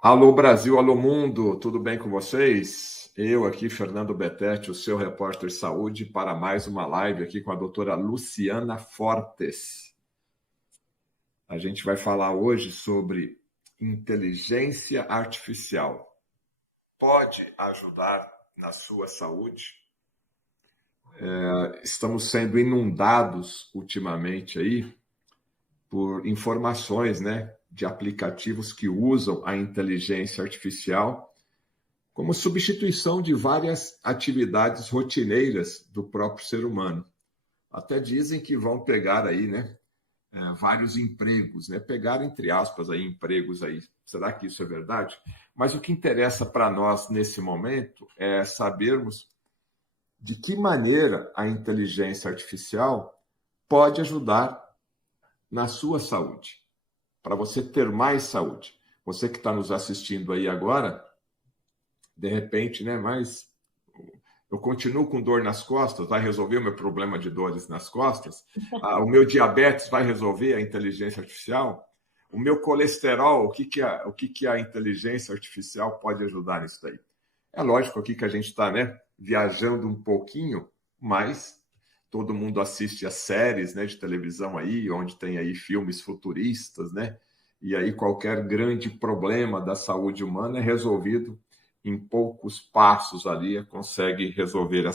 Alô Brasil, alô mundo, tudo bem com vocês? Eu aqui, Fernando Betete, o seu repórter de saúde, para mais uma live aqui com a doutora Luciana Fortes. A gente vai falar hoje sobre inteligência artificial. Pode ajudar na sua saúde? Estamos sendo inundados ultimamente aí por informações, né, de aplicativos que usam a inteligência artificial como substituição de várias atividades rotineiras do próprio ser humano. Até dizem que vão pegar aí, né, vários empregos, né, pegar entre aspas aí empregos aí. Será que isso é verdade? Mas o que interessa para nós nesse momento é sabermos de que maneira a inteligência artificial pode ajudar na sua saúde, para você ter mais saúde. Você que está nos assistindo aí agora, de repente, né, mas eu continuo com dor nas costas, vai resolver o meu problema de dores nas costas? O meu diabetes vai resolver a inteligência artificial? O meu colesterol, o que a inteligência artificial pode ajudar nisso daí? É lógico aqui que a gente está, né, viajando um pouquinho, mas todo mundo assiste a séries, né, de televisão aí, onde tem aí filmes futuristas, né? E aí qualquer grande problema da saúde humana é resolvido em poucos passos ali, consegue resolver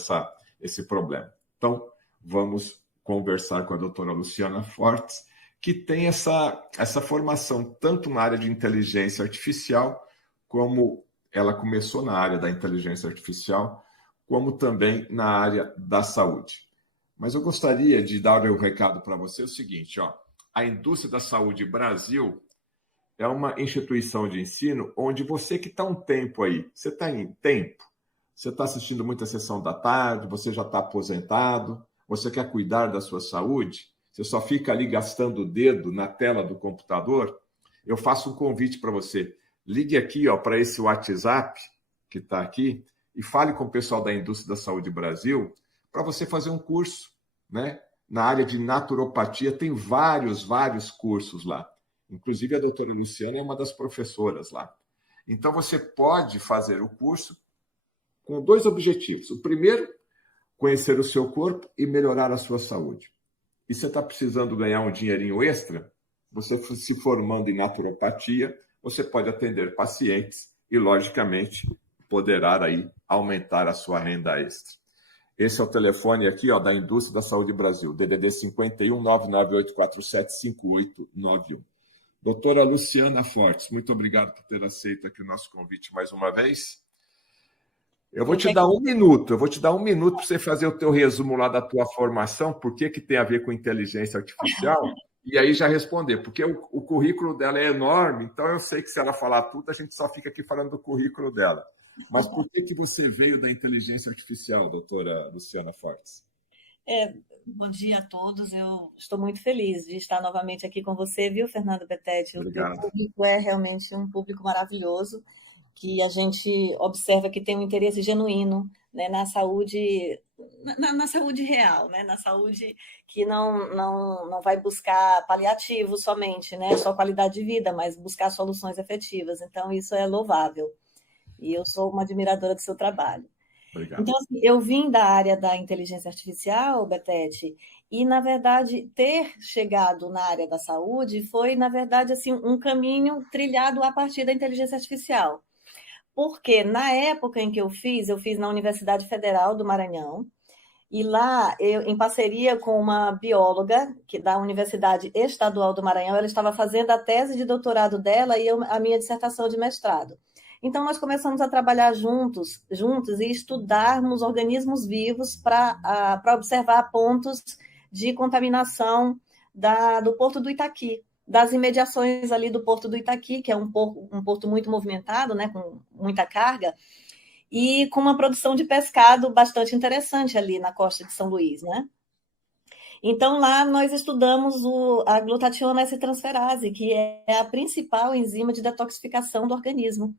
esse problema. Então, vamos conversar com a doutora Luciana Fortes, que tem essa formação tanto na área de inteligência artificial, como ela começou na área da inteligência artificial, como também na área da saúde. Mas eu gostaria de dar um recado para você, o seguinte, ó, a indústria da saúde Brasil é uma instituição de ensino onde você que está um tempo aí, você está em tempo, você está assistindo muita sessão da tarde, você já está aposentado, você quer cuidar da sua saúde, você só fica ali gastando o dedo na tela do computador, eu faço um convite para você. Ligue aqui para esse WhatsApp que está aqui e fale com o pessoal da Indústria da Saúde Brasil para você fazer um curso, né? Na área de naturopatia tem vários cursos lá. Inclusive, a doutora Luciana é uma das professoras lá. Então, você pode fazer o curso com dois objetivos. O primeiro, conhecer o seu corpo e melhorar a sua saúde. E você está precisando ganhar um dinheirinho extra? Você se formando em naturopatia, você pode atender pacientes e, logicamente, poderá aí aumentar a sua renda extra. Esse é o telefone aqui da Indústria da Saúde Brasil, DDD 51 99847 5891. Doutora Luciana Fortes, muito obrigado por ter aceito aqui o nosso convite mais uma vez. Eu vou Eu te que dar um minuto, para você fazer o teu resumo lá da tua formação, por que tem a ver com inteligência artificial, e aí já responder, porque o currículo dela é enorme, então eu sei que se ela falar tudo, a gente só fica aqui falando do currículo dela. Mas por que você veio da inteligência artificial, doutora Luciana Fortes? Bom dia a todos. Eu estou muito feliz de estar novamente aqui com você, viu, Fernando Betete? O teu Obrigado. público é realmente um público maravilhoso, que a gente observa que tem um interesse genuíno, né, na saúde, na saúde real, né, na saúde que não vai buscar paliativos somente, né, só qualidade de vida, mas buscar soluções efetivas. Então, isso é louvável. E eu sou uma admiradora do seu trabalho. Obrigado. Então, assim, eu vim da área da inteligência artificial, Betete, e, na verdade, ter chegado na área da saúde foi, na verdade, assim, um caminho trilhado a partir da inteligência artificial. Porque, na época em que eu fiz na Universidade Federal do Maranhão, e lá, em parceria com uma bióloga da Universidade Estadual do Maranhão, ela estava fazendo a tese de doutorado dela e a minha dissertação de mestrado. Então, nós começamos a trabalhar juntos e estudarmos organismos vivos para observar pontos de contaminação do Porto do Itaqui, das imediações ali do Porto do Itaqui, que é um porto muito movimentado, né, com muita carga, e com uma produção de pescado bastante interessante ali na costa de São Luís, né? Então, lá nós estudamos a glutationa S-transferase, que é a principal enzima de detoxificação do organismo.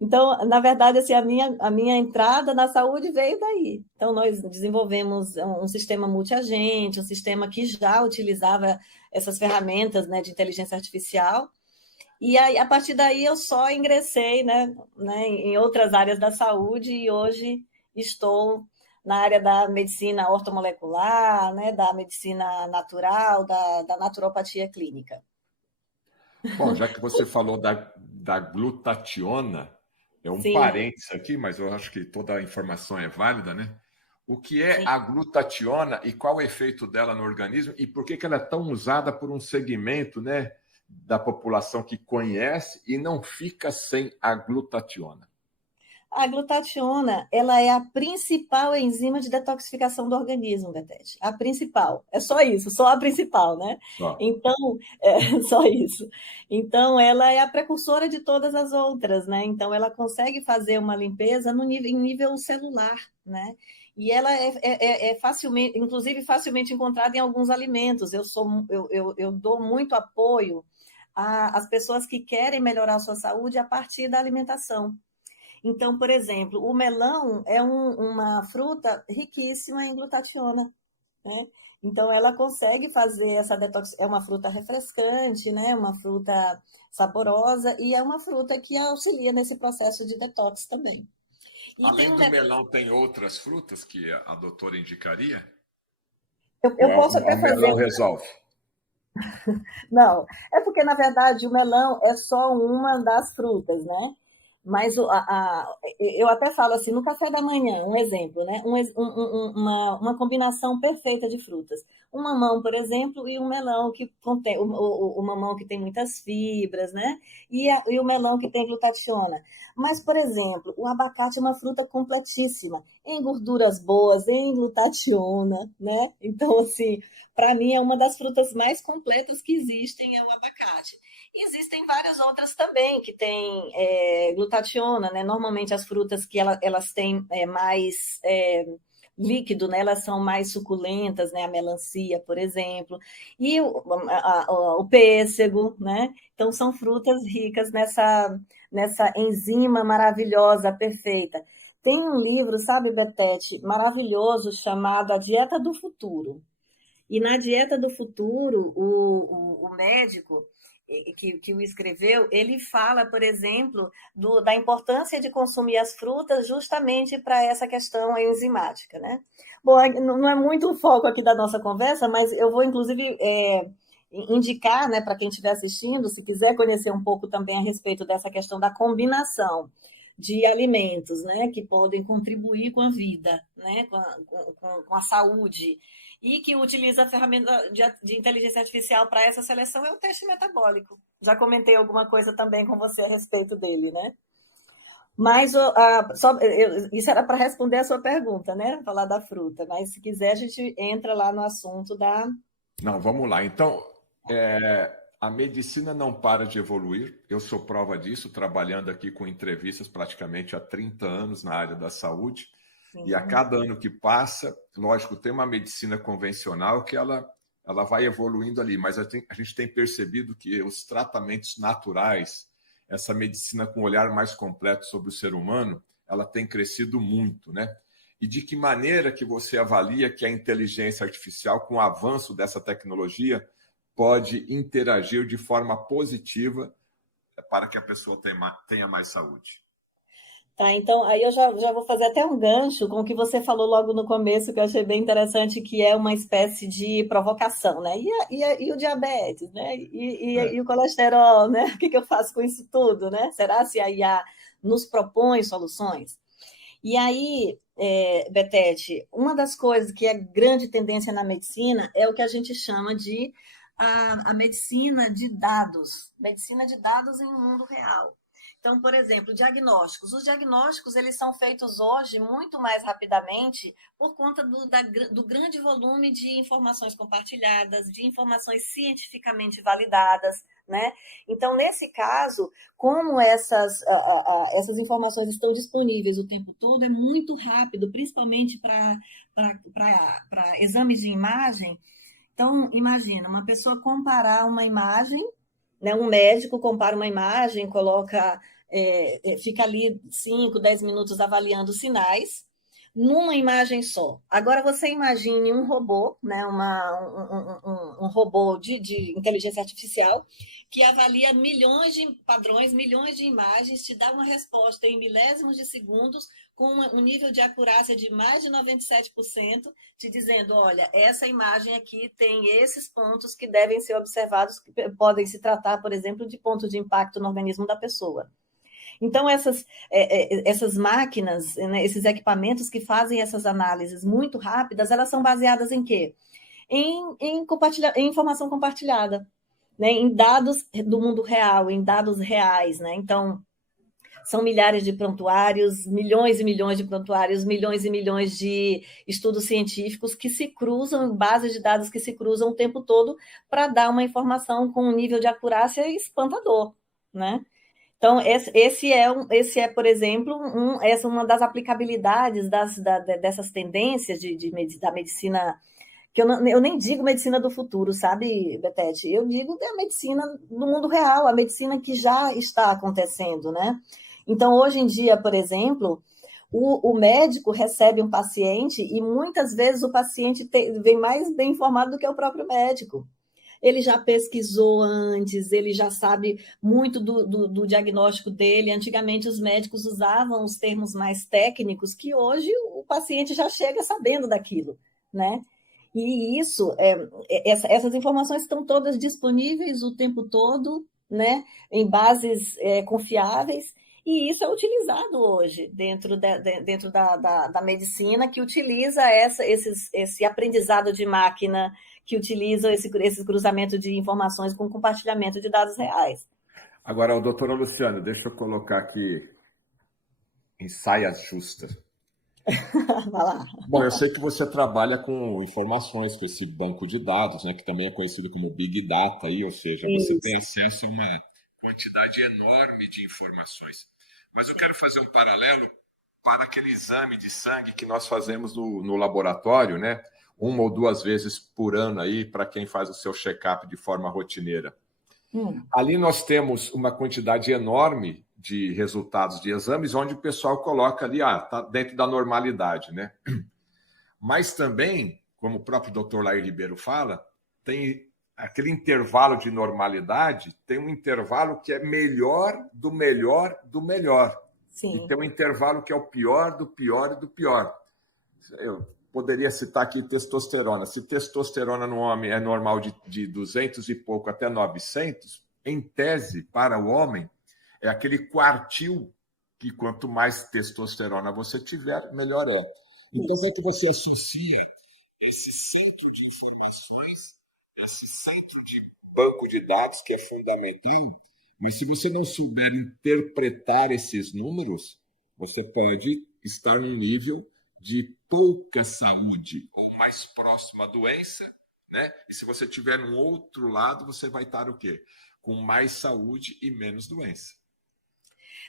Então, na verdade, assim, a minha entrada na saúde veio daí. Então, nós desenvolvemos um sistema multiagente, um sistema que já utilizava essas ferramentas, né, de inteligência artificial, E aí, a partir daí eu só ingressei, em outras áreas da saúde e hoje estou na área da medicina ortomolecular, né, da medicina natural, da naturopatia clínica. Bom, já que você falou da glutationa, é um Sim, parênteses aqui, mas eu acho que toda a informação é válida, né? O que é sim. a glutationa e qual o efeito dela no organismo e por que que ela é tão usada por um segmento, né, da população que conhece e não fica sem a glutationa? A glutationa, ela é a principal enzima de detoxificação do organismo, Betete. A principal. É só isso, só a principal, né? Só. Então, só isso. Então, ela é a precursora de todas as outras, né? Então, ela consegue fazer uma limpeza no nível, em nível celular, né? E ela é facilmente, inclusive facilmente encontrada em alguns alimentos. Eu dou muito apoio às pessoas que querem melhorar a sua saúde a partir da alimentação. Então, por exemplo, o melão é uma fruta riquíssima em glutationa, né? Então, ela consegue fazer essa detox. É uma fruta refrescante, né? Uma fruta saborosa e é uma fruta que auxilia nesse processo de detox também. E tem Além do melão, tem outras frutas que a doutora indicaria? Ou eu posso o até fazer. melão resolve? Não, é porque, na verdade, o melão é só uma das frutas, né? Mas eu até falo assim, no café da manhã, um exemplo, né? Uma combinação perfeita de frutas. Um mamão, por exemplo, e um melão que contém, o mamão que tem muitas fibras, né? E o melão que tem glutationa. Mas, por exemplo, o abacate é uma fruta completíssima, em gorduras boas, em glutationa, né? Então, assim, para mim é uma das frutas mais completas que existem, é o abacate. Existem várias outras também que têm glutationa, né? Normalmente as frutas que elas têm mais líquido, né? Elas são mais suculentas, né? A melancia, por exemplo, e o pêssego, né? Então são frutas ricas nessa enzima maravilhosa, perfeita. Tem um livro, sabe, Betete, maravilhoso, chamado A Dieta do Futuro. E na Dieta do Futuro, o médico que o escreveu, ele fala, por exemplo, da importância de consumir as frutas justamente para essa questão enzimática, né? Bom, não é muito o foco aqui da nossa conversa, mas eu vou, inclusive, indicar, né, para quem estiver assistindo, se quiser conhecer um pouco também a respeito dessa questão da combinação de alimentos, né, que podem contribuir com a vida, né, com a saúde, e que utiliza a ferramenta de inteligência artificial para essa seleção é o teste metabólico. Já comentei alguma coisa também com você a respeito dele, né? Mas isso era para responder a sua pergunta, né? Falar da fruta. Mas se quiser, a gente entra lá no assunto da. Não, vamos lá. Então, a medicina não para de evoluir. Eu sou prova disso, trabalhando aqui com entrevistas praticamente há 30 anos na área da saúde. E a Sim. cada ano que passa, lógico, tem uma medicina convencional que ela vai evoluindo ali, mas a gente tem percebido que os tratamentos naturais, essa medicina com um olhar mais completo sobre o ser humano, ela tem crescido muito, né? E de que maneira que você avalia que a inteligência artificial, com o avanço dessa tecnologia, pode interagir de forma positiva para que a pessoa tenha mais saúde? Tá, então aí eu já vou fazer até um gancho com o que você falou logo no começo, que eu achei bem interessante, que é uma espécie de provocação, né? E o diabetes, né? E o colesterol, né? O que eu faço com isso tudo, né? Será se a IA nos propõe soluções? E aí, Betete, uma das coisas que é grande tendência na medicina é o que a gente chama de a medicina de dados em um mundo real. Então, por exemplo, diagnósticos. Os diagnósticos eles são feitos hoje muito mais rapidamente por conta do grande volume de informações compartilhadas, de informações cientificamente validadas, né? Então, nesse caso, como essas informações estão disponíveis o tempo todo, é muito rápido, principalmente para exames de imagem. Então, imagina, uma pessoa comparar uma imagem, né, um médico compara uma imagem, fica ali 5, 10 minutos avaliando os sinais, numa imagem só. Agora você imagine um robô, né, um robô de inteligência artificial que avalia milhões de padrões, milhões de imagens, te dá uma resposta em milésimos de segundos, com um nível de acurácia de mais de 97%, te dizendo, olha, essa imagem aqui tem esses pontos que devem ser observados, que podem se tratar, por exemplo, de pontos de impacto no organismo da pessoa. Então, essas máquinas, né, esses equipamentos que fazem essas análises muito rápidas, elas são baseadas em quê? Em informação compartilhada, né, em dados do mundo real, em dados reais. Né? Então, são milhares de prontuários, milhões e milhões de prontuários, milhões e milhões de estudos científicos que se cruzam, bases de dados que se cruzam o tempo todo para dar uma informação com um nível de acurácia espantador, né? Então, por exemplo, essa é uma das aplicabilidades dessas tendências da medicina, que eu nem digo medicina do futuro, sabe, Betete? Eu digo da medicina do mundo real, a medicina que já está acontecendo, né? Então, hoje em dia, por exemplo, o médico recebe um paciente e muitas vezes o paciente vem mais bem informado do que o próprio médico. Ele já pesquisou antes, ele já sabe muito do diagnóstico dele. Antigamente, os médicos usavam os termos mais técnicos, que hoje o paciente já chega sabendo daquilo, né? E essas informações estão todas disponíveis o tempo todo, né? Em bases confiáveis, e isso é utilizado hoje dentro da medicina, que utiliza esse aprendizado de máquina, que utilizam esse cruzamento de informações com compartilhamento de dados reais. Agora, doutora Luciana, deixa eu colocar aqui em saias justas. Vai lá. Bom, eu sei que você trabalha com informações, com esse banco de dados, né, que também é conhecido como Big Data, aí, ou seja, você tem acesso a uma quantidade enorme de informações. Mas eu quero fazer um paralelo para aquele exame de sangue que nós fazemos no laboratório, né? 1 ou 2 vezes por ano aí, para quem faz o seu check-up de forma rotineira. Ali nós temos uma quantidade enorme de resultados de exames, onde o pessoal coloca ali, está dentro da normalidade, né? Mas também, como o próprio doutor Lair Ribeiro fala, tem aquele intervalo de normalidade, tem um intervalo que é melhor do melhor do melhor. Sim. E tem um intervalo que é o pior do pior e do pior. Eu poderia citar aqui testosterona. Se testosterona no homem é normal de 200 e pouco até 900, em tese, para o homem, é aquele quartil que quanto mais testosterona você tiver, melhor é. Então, quando você associa esse centro de informações, esse centro de banco de dados que é fundamental, mas se você não souber interpretar esses números, você pode estar num nível de pouca saúde ou mais próximo à doença, né? E se você tiver no outro lado, você vai estar o quê? Com mais saúde e menos doença.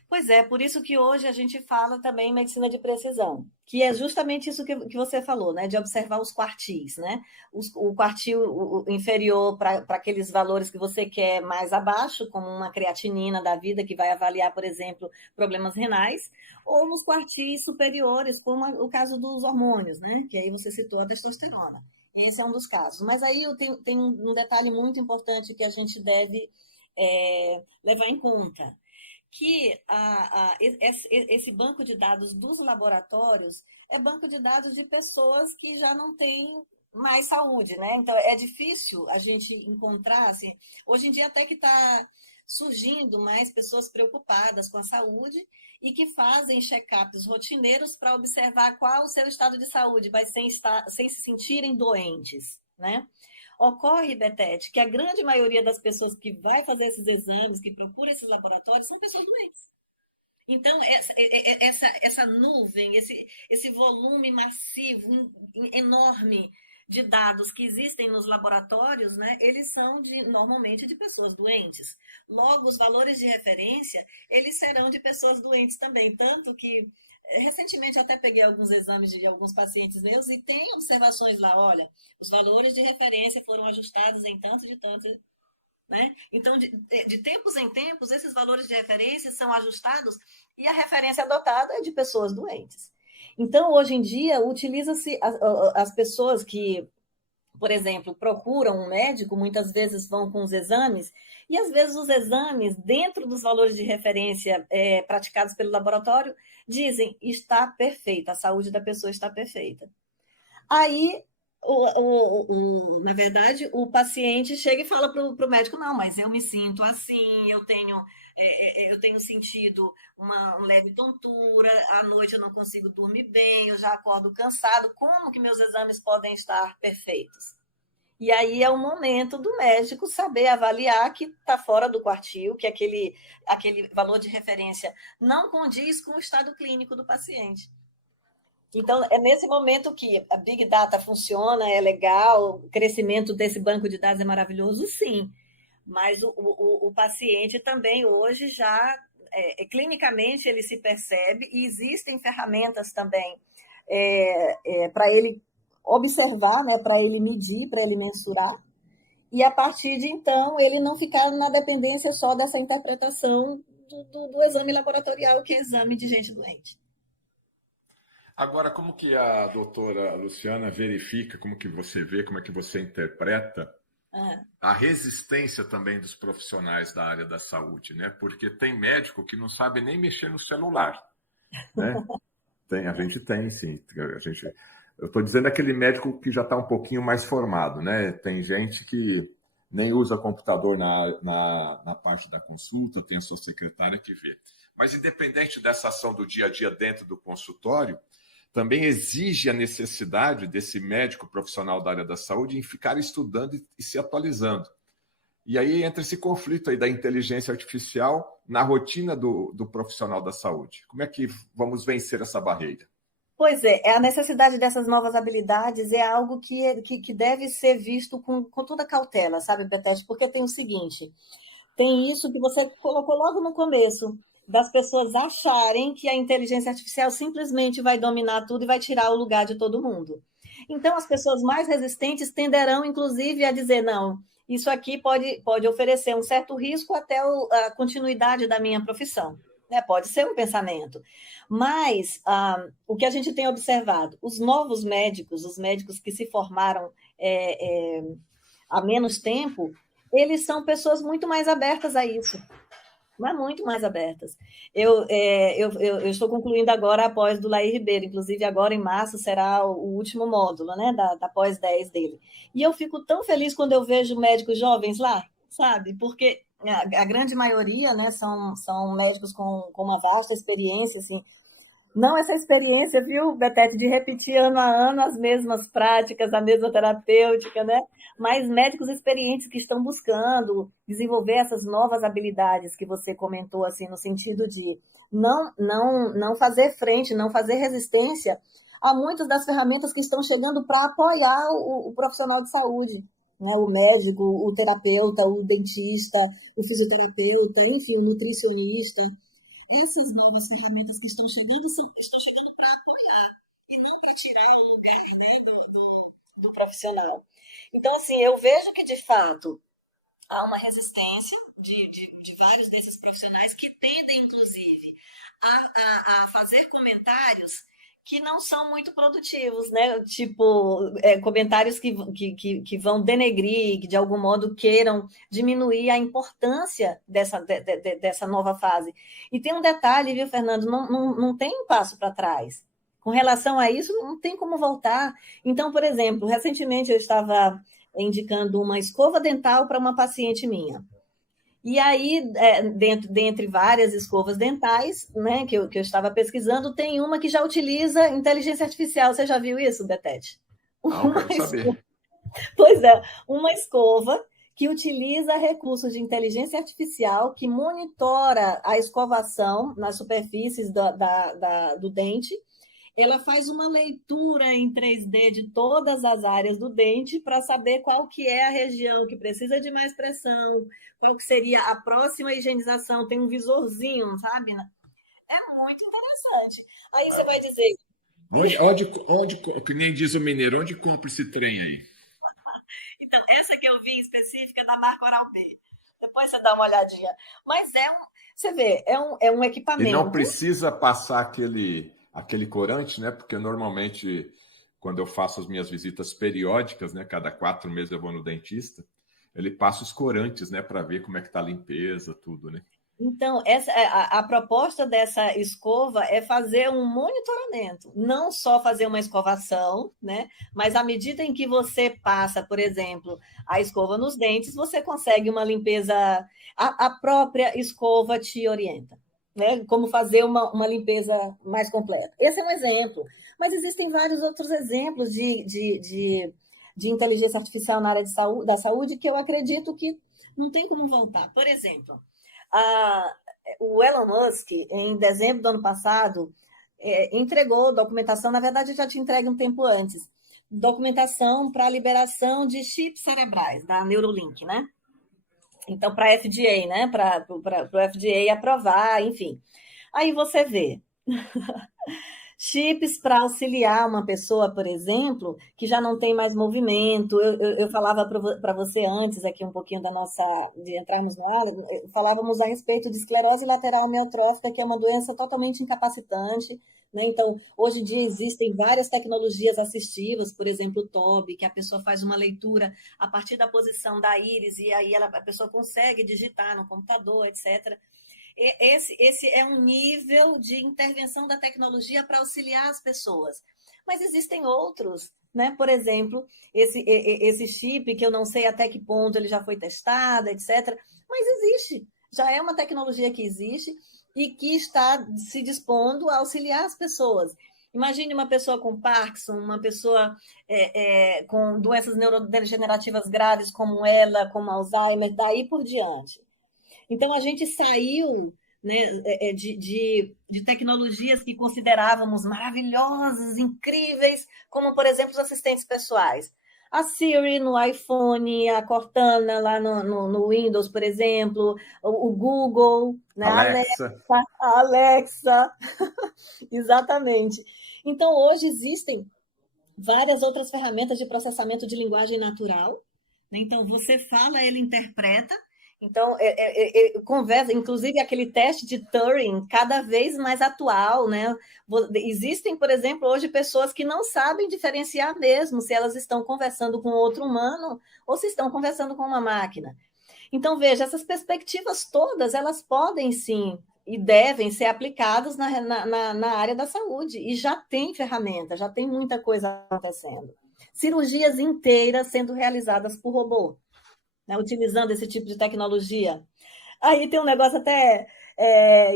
Pois é, por isso que hoje a gente fala também em medicina de precisão, que é justamente isso que você falou, né? De observar os quartis, né? O quartil inferior para aqueles valores que você quer mais abaixo, como uma creatinina da vida, que vai avaliar, por exemplo, problemas renais, ou nos quartis superiores, como o caso dos hormônios, né? Que aí você citou a testosterona. Esse é um dos casos. Mas aí tem um detalhe muito importante que a gente deve levar em conta, que esse banco de dados dos laboratórios é banco de dados de pessoas que já não têm mais saúde, né? Então, é difícil a gente encontrar, assim, hoje em dia até que está surgindo mais pessoas preocupadas com a saúde e que fazem check-ups rotineiros para observar qual o seu estado de saúde, mas sem se sentirem doentes, né? Ocorre, Betete, que a grande maioria das pessoas que vai fazer esses exames, que procura esses laboratórios, são pessoas doentes. Então, essa nuvem, esse volume massivo, enorme de dados que existem nos laboratórios, né, eles são normalmente de pessoas doentes. Logo, os valores de referência, eles serão de pessoas doentes também, tanto que recentemente até peguei alguns exames de alguns pacientes meus e tem observações lá, olha, os valores de referência foram ajustados em tanto de tanto, né? Então, de tempos em tempos, esses valores de referência são ajustados e a referência adotada é de pessoas doentes. Então, hoje em dia, utiliza-se as pessoas que, por exemplo, procuram um médico, muitas vezes vão com os exames, e às vezes os exames, dentro dos valores de referência praticados pelo laboratório, dizem está perfeita, a saúde da pessoa está perfeita. Aí, na verdade, o paciente chega e fala para o médico, não, mas eu me sinto assim, eu tenho sentido uma leve tontura, à noite eu não consigo dormir bem, eu já acordo cansado, como que meus exames podem estar perfeitos? E aí é o momento do médico saber avaliar que está fora do quartil, que aquele valor de referência não condiz com o estado clínico do paciente. Então, é nesse momento que a Big Data funciona, é legal, o crescimento desse banco de dados é maravilhoso, sim. Mas o paciente também hoje já, clinicamente, ele se percebe e existem ferramentas também para ele observar, né, para ele medir, para ele mensurar, e a partir de então ele não ficar na dependência só dessa interpretação do exame laboratorial, que é exame de gente doente. Agora, como que a doutora Luciana verifica, como que você vê, como é que você interpreta a resistência também dos profissionais da área da saúde, né? Porque tem médico que não sabe nem mexer no celular, né? A gente tem, sim. Eu estou dizendo aquele médico que já está um pouquinho mais formado, né? Tem gente que nem usa computador na parte da consulta, tem a sua secretária que vê. Mas independente dessa ação do dia a dia dentro do consultório, também exige a necessidade desse médico profissional da área da saúde em ficar estudando e se atualizando. E aí entra esse conflito aí da inteligência artificial na rotina do profissional da saúde. Como é que vamos vencer essa barreira? Pois a necessidade dessas novas habilidades é algo que deve ser visto com toda cautela, sabe, Betete? Porque tem o seguinte, tem isso que você colocou logo no começo, das pessoas acharem que a inteligência artificial simplesmente vai dominar tudo e vai tirar o lugar de todo mundo. Então, as pessoas mais resistentes tenderão, inclusive, a dizer, não, isso aqui pode oferecer um certo risco até a continuidade da minha profissão. Né? Pode ser um pensamento. Mas o que a gente tem observado, os novos médicos, os médicos que se formaram há menos tempo, eles são pessoas muito mais abertas a isso, mas muito mais abertas. Eu estou concluindo agora a pós do Laí Ribeiro, inclusive agora em março será o último módulo, né, da pós 10 dele. E eu fico tão feliz quando eu vejo médicos jovens lá, sabe? Porque a grande maioria, né, são médicos com uma vasta experiência, assim, não essa experiência, viu, Betete, de repetir ano a ano as mesmas práticas, a mesma terapêutica, né? Mas médicos experientes que estão buscando desenvolver essas novas habilidades que você comentou, assim, no sentido de não fazer frente, não fazer resistência a muitas das ferramentas que estão chegando para apoiar o profissional de saúde, né? O médico, o terapeuta, o dentista, o fisioterapeuta, enfim, o nutricionista. Essas novas ferramentas que estão chegando para apoiar e não para tirar o lugar, né, do profissional. Então, assim, eu vejo que, de fato, há uma resistência de vários desses profissionais que tendem, inclusive, a fazer comentários que não são muito produtivos, né? Tipo, comentários que vão denegrir, que de algum modo queiram diminuir a importância dessa nova fase. E tem um detalhe, viu, Fernando? Não tem um passo para trás. Com relação a isso, não tem como voltar. Então, por exemplo, recentemente eu estava indicando uma escova dental para uma paciente minha. E aí, dentre várias escovas dentais, né, que eu estava pesquisando, tem uma que já utiliza inteligência artificial. Você já viu isso, Betete? Não, quero saber. Pois é, uma escova que utiliza recursos de inteligência artificial que monitora a escovação nas superfícies do dente. Ela faz uma leitura em 3D de todas as áreas do dente para saber qual que é a região que precisa de mais pressão, qual que seria a próxima higienização. Tem um visorzinho, sabe? É muito interessante. Aí você vai dizer... Onde, que nem diz o mineiro, onde compra esse trem aí? Então, essa que eu vi em específica é da marca Oral B. Depois você dá uma olhadinha. Mas você vê, é um equipamento... E não precisa passar aquele corante, né? Porque normalmente, quando eu faço as minhas visitas periódicas, né? Cada 4 meses eu vou no dentista, ele passa os corantes, né? Para ver como é que tá a limpeza, tudo, né? Então, a proposta dessa escova é fazer um monitoramento, não só fazer uma escovação, né? Mas à medida em que você passa, por exemplo, a escova nos dentes, você consegue uma limpeza, a própria escova te orienta, né? Como fazer uma limpeza mais completa. Esse é um exemplo, mas existem vários outros exemplos de inteligência artificial na área da saúde que eu acredito que não tem como voltar. Por exemplo, a, o Elon Musk, em dezembro do ano passado, entregou documentação, na verdade já te entrega um tempo antes, documentação para a liberação de chips cerebrais, da Neuralink, né? Então, para a FDA, né? Para o FDA aprovar, enfim. Aí você vê, chips para auxiliar uma pessoa, por exemplo, que já não tem mais movimento. Eu falava para você antes aqui um pouquinho de entrarmos no ar, falávamos a respeito de esclerose lateral amiotrófica, que é uma doença totalmente incapacitante, né? Então, hoje em dia existem várias tecnologias assistivas, por exemplo, o TOB, que a pessoa faz uma leitura a partir da posição da íris e aí a pessoa consegue digitar no computador, etc. Esse é um nível de intervenção da tecnologia para auxiliar as pessoas. Mas existem outros, né? Por exemplo, esse chip, que eu não sei até que ponto ele já foi testado, etc. Mas existe, já é uma tecnologia que existe e que está se dispondo a auxiliar as pessoas. Imagine uma pessoa com Parkinson, uma pessoa com doenças neurodegenerativas graves como ela, como Alzheimer, daí por diante. Então, a gente saiu, né, de tecnologias que considerávamos maravilhosas, incríveis, como, por exemplo, os assistentes pessoais. A Siri no iPhone, a Cortana lá no Windows, por exemplo, o Google, né, Alexa. a Alexa, exatamente. Então, hoje existem várias outras ferramentas de processamento de linguagem natural, né? Então, você fala, ele interpreta. Então, conversa, inclusive aquele teste de Turing, cada vez mais atual, né? Existem, por exemplo, hoje pessoas que não sabem diferenciar mesmo se elas estão conversando com outro humano ou se estão conversando com uma máquina. Então, veja, essas perspectivas todas, elas podem sim e devem ser aplicadas na área da saúde. E já tem ferramenta, já tem muita coisa acontecendo. Cirurgias inteiras sendo realizadas por robô, né, utilizando esse tipo de tecnologia. Aí tem um negócio até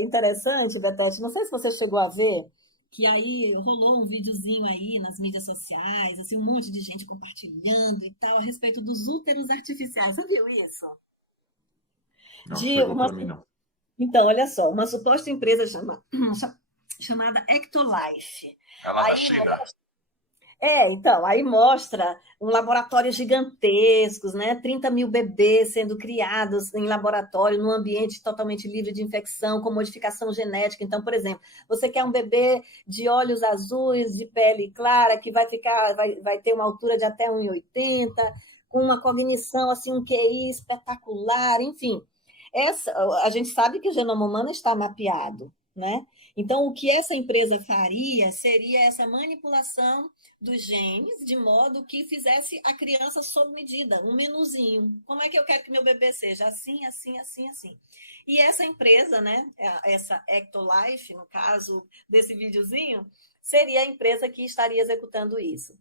interessante, Betete, não sei se você chegou a ver, que aí rolou um videozinho aí nas mídias sociais, assim, um monte de gente compartilhando e tal, a respeito dos úteros artificiais. Você viu isso? Não, chegou para mim, não. Então, olha só, uma suposta empresa chamada Ectolife. É lá da China? Então, aí mostra um laboratório gigantescos, né? 30 mil bebês sendo criados em laboratório, num ambiente totalmente livre de infecção, com modificação genética. Então, por exemplo, você quer um bebê de olhos azuis, de pele clara, que vai ter uma altura de até 1,80, com uma cognição, assim, um QI espetacular, enfim. A gente sabe que o genoma humano está mapeado, né? Então, o que essa empresa faria seria essa manipulação dos genes, de modo que fizesse a criança sob medida, um menuzinho. Como é que eu quero que meu bebê seja? Assim, assim, assim, assim. E essa empresa, né, essa Ectolife, no caso desse videozinho, seria a empresa que estaria executando isso.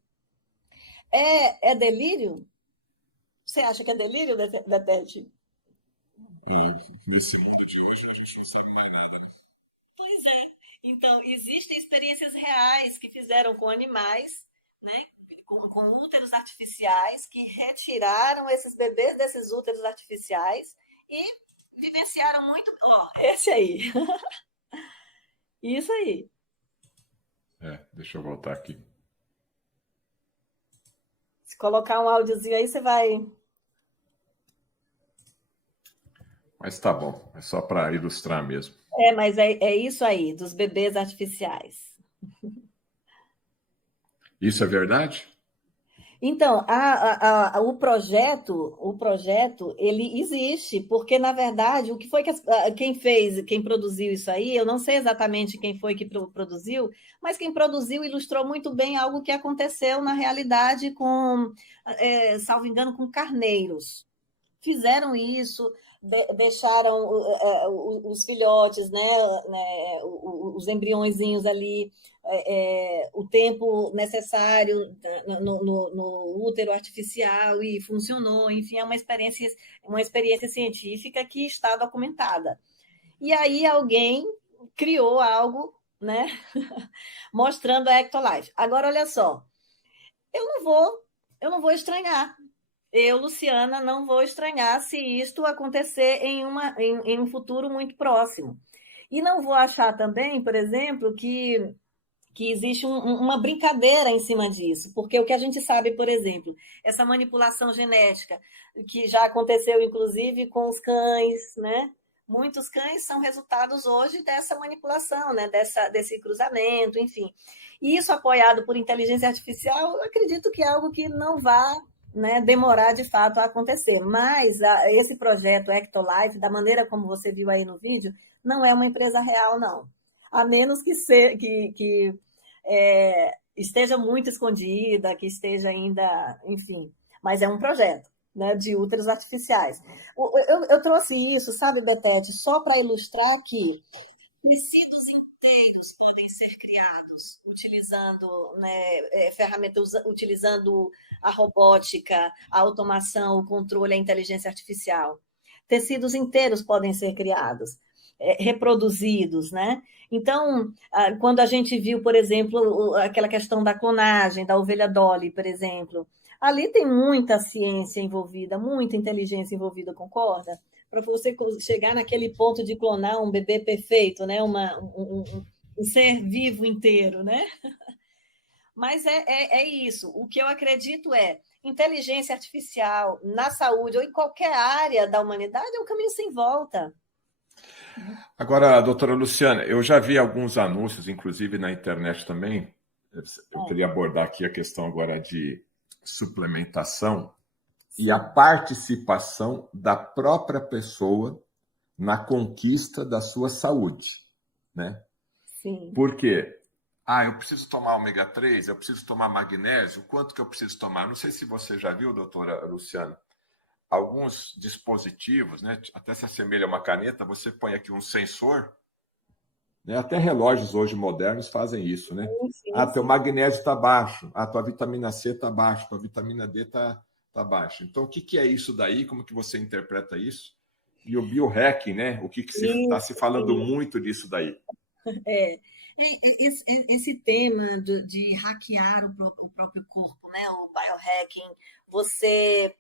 É delírio? Você acha que é delírio, Betete? Nesse mundo de hoje, a gente não sabe mais nada, né? Pois é. Então, existem experiências reais que fizeram com animais, né, com úteros artificiais, que retiraram esses bebês desses úteros artificiais e vivenciaram muito. Ó, esse aí. Isso aí. Deixa eu voltar aqui. Se colocar um áudiozinho aí, você vai. Mas tá bom, é só para ilustrar mesmo. Mas é isso aí, dos bebês artificiais. Isso é verdade? Então, o projeto, ele existe, porque, na verdade, o que foi que quem produziu isso aí, eu não sei exatamente quem foi que produziu, mas quem produziu ilustrou muito bem algo que aconteceu na realidade salvo engano, com carneiros. Fizeram isso, deixaram os filhotes, os embriõezinhos ali, o tempo necessário no útero artificial e funcionou. Enfim, é uma experiência científica que está documentada. E aí alguém criou algo, né, mostrando a Ectolife. Agora, olha só, eu não vou estranhar. Eu, Luciana, não vou estranhar se isto acontecer em um futuro muito próximo. E não vou achar também, por exemplo, que existe uma brincadeira em cima disso, porque o que a gente sabe, por exemplo, essa manipulação genética, que já aconteceu, inclusive, com os cães, né? Muitos cães são resultados hoje dessa manipulação, né? Desse cruzamento, enfim. E isso apoiado por inteligência artificial, eu acredito que é algo que não vai, né, demorar de fato a acontecer. Mas esse projeto Ectolife, da maneira como você viu aí no vídeo, não é uma empresa real, não. A menos que esteja muito escondida, que esteja ainda, enfim. Mas é um projeto, né, de úteros artificiais. Eu trouxe isso, sabe, Betete, só para ilustrar que tecidos inteiros podem ser criados utilizando, né, ferramentas, utilizando a robótica, a automação, o controle, a inteligência artificial. Tecidos inteiros podem ser criados, reproduzidos, né? Então, quando a gente viu, por exemplo, aquela questão da clonagem, da ovelha Dolly, por exemplo, ali tem muita ciência envolvida, muita inteligência envolvida, concorda? Para você chegar naquele ponto de clonar um bebê perfeito, né? Um ser vivo inteiro, né? Mas é isso. O que eu acredito é inteligência artificial na saúde ou em qualquer área da humanidade é um caminho sem volta. Agora, doutora Luciana, eu já vi alguns anúncios, inclusive na internet também. Eu queria abordar aqui a questão agora de suplementação e a participação da própria pessoa na conquista da sua saúde, né? Sim. Por quê? Eu preciso tomar ômega 3, eu preciso tomar magnésio, quanto que eu preciso tomar? Não sei se você já viu, doutora Luciana, alguns dispositivos, né, até se assemelha a uma caneta, você põe aqui um sensor, né, até relógios hoje modernos fazem isso, né? Sim. Teu magnésio está baixo, tua vitamina C está baixa, tua vitamina D está baixa. Então, o que é isso daí? Como que você interpreta isso? E o biohacking, né? O que está se falando muito disso daí? Esse tema de hackear o próprio corpo, né? O biohacking, você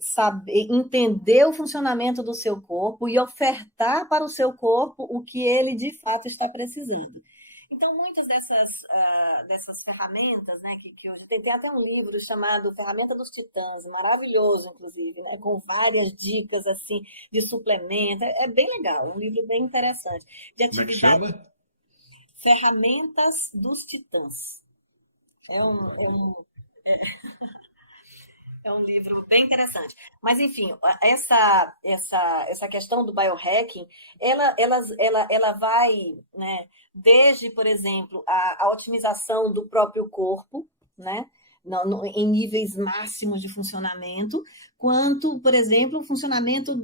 saber, entender o funcionamento do seu corpo e ofertar para o seu corpo o que ele de fato está precisando. Então, muitas dessas ferramentas, né, que hoje tem até um livro chamado Ferramenta dos Titãs, maravilhoso, inclusive, né, com várias dicas assim de suplemento. É bem legal, é um livro bem interessante. De atividade. Como é que chama? Ferramentas dos Titãs. É um livro bem interessante. Mas, enfim, essa questão do biohacking, ela vai, né, desde, por exemplo, a otimização do próprio corpo, né, em níveis máximos de funcionamento, quanto, por exemplo, o funcionamento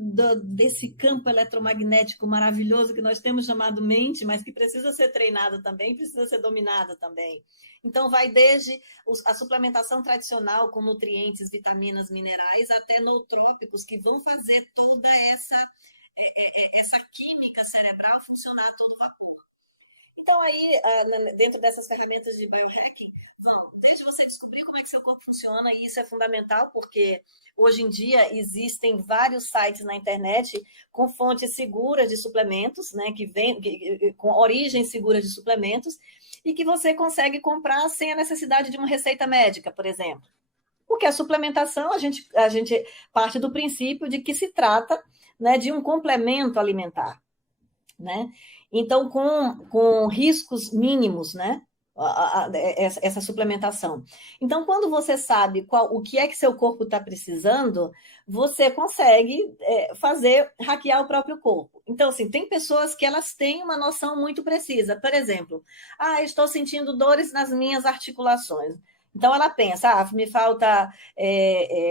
desse campo eletromagnético maravilhoso que nós temos chamado mente, mas que precisa ser treinado também, precisa ser dominado também. Então, vai desde a suplementação tradicional com nutrientes, vitaminas, minerais, até nootrópicos, que vão fazer toda essa química cerebral funcionar a todo vapor. Então, aí, dentro dessas ferramentas de biohacking, desde você descobrir como é que seu corpo funciona, e isso é fundamental, porque hoje em dia existem vários sites na internet com fontes seguras de suplementos, né, com origens seguras de suplementos, e que você consegue comprar sem a necessidade de uma receita médica, por exemplo. Porque a suplementação, a gente parte do princípio de que se trata, né, de um complemento alimentar, né? Então, com riscos mínimos, né? essa suplementação. Então, quando você sabe o que é que seu corpo está precisando, você consegue hackear o próprio corpo. Então, assim, tem pessoas que elas têm uma noção muito precisa. Por exemplo, estou sentindo dores nas minhas articulações. Então, ela pensa, me falta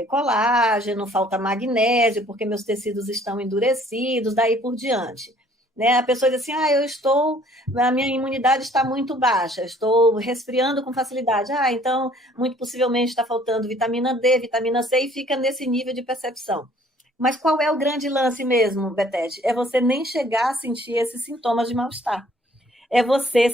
colágeno, falta magnésio, porque meus tecidos estão endurecidos, daí por diante. Né? A pessoa diz assim, a minha imunidade está muito baixa, estou resfriando com facilidade. Então, muito possivelmente está faltando vitamina D, vitamina C, e fica nesse nível de percepção. Mas qual é o grande lance mesmo, Betete? É você nem chegar a sentir esses sintomas de mal-estar. É você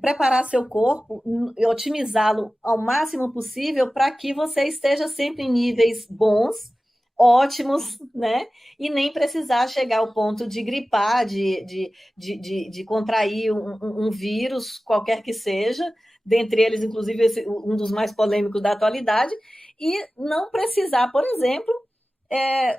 preparar seu corpo e otimizá-lo ao máximo possível para que você esteja sempre em níveis bons, ótimos, né? E nem precisar chegar ao ponto de gripar, de contrair um vírus, qualquer que seja, dentre eles, inclusive, um dos mais polêmicos da atualidade, e não precisar, por exemplo,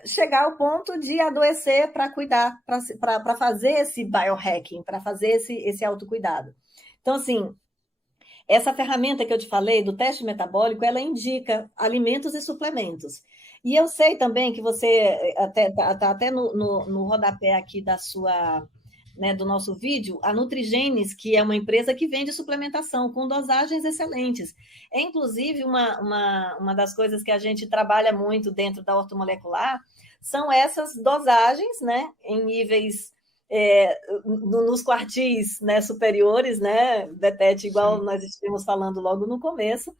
chegar ao ponto de adoecer para cuidar, para fazer esse biohacking, para fazer esse autocuidado. Então, assim, essa ferramenta que eu te falei, do teste metabólico, ela indica alimentos e suplementos. E eu sei também que você, até no rodapé aqui do nosso vídeo, a Nutrigenes, que é uma empresa que vende suplementação com dosagens excelentes. É, inclusive, uma das coisas que a gente trabalha muito dentro da ortomolecular são essas dosagens, né, em níveis nos quartis, né, superiores, né, Betete, igual Sim. Nós estivemos falando logo no começo,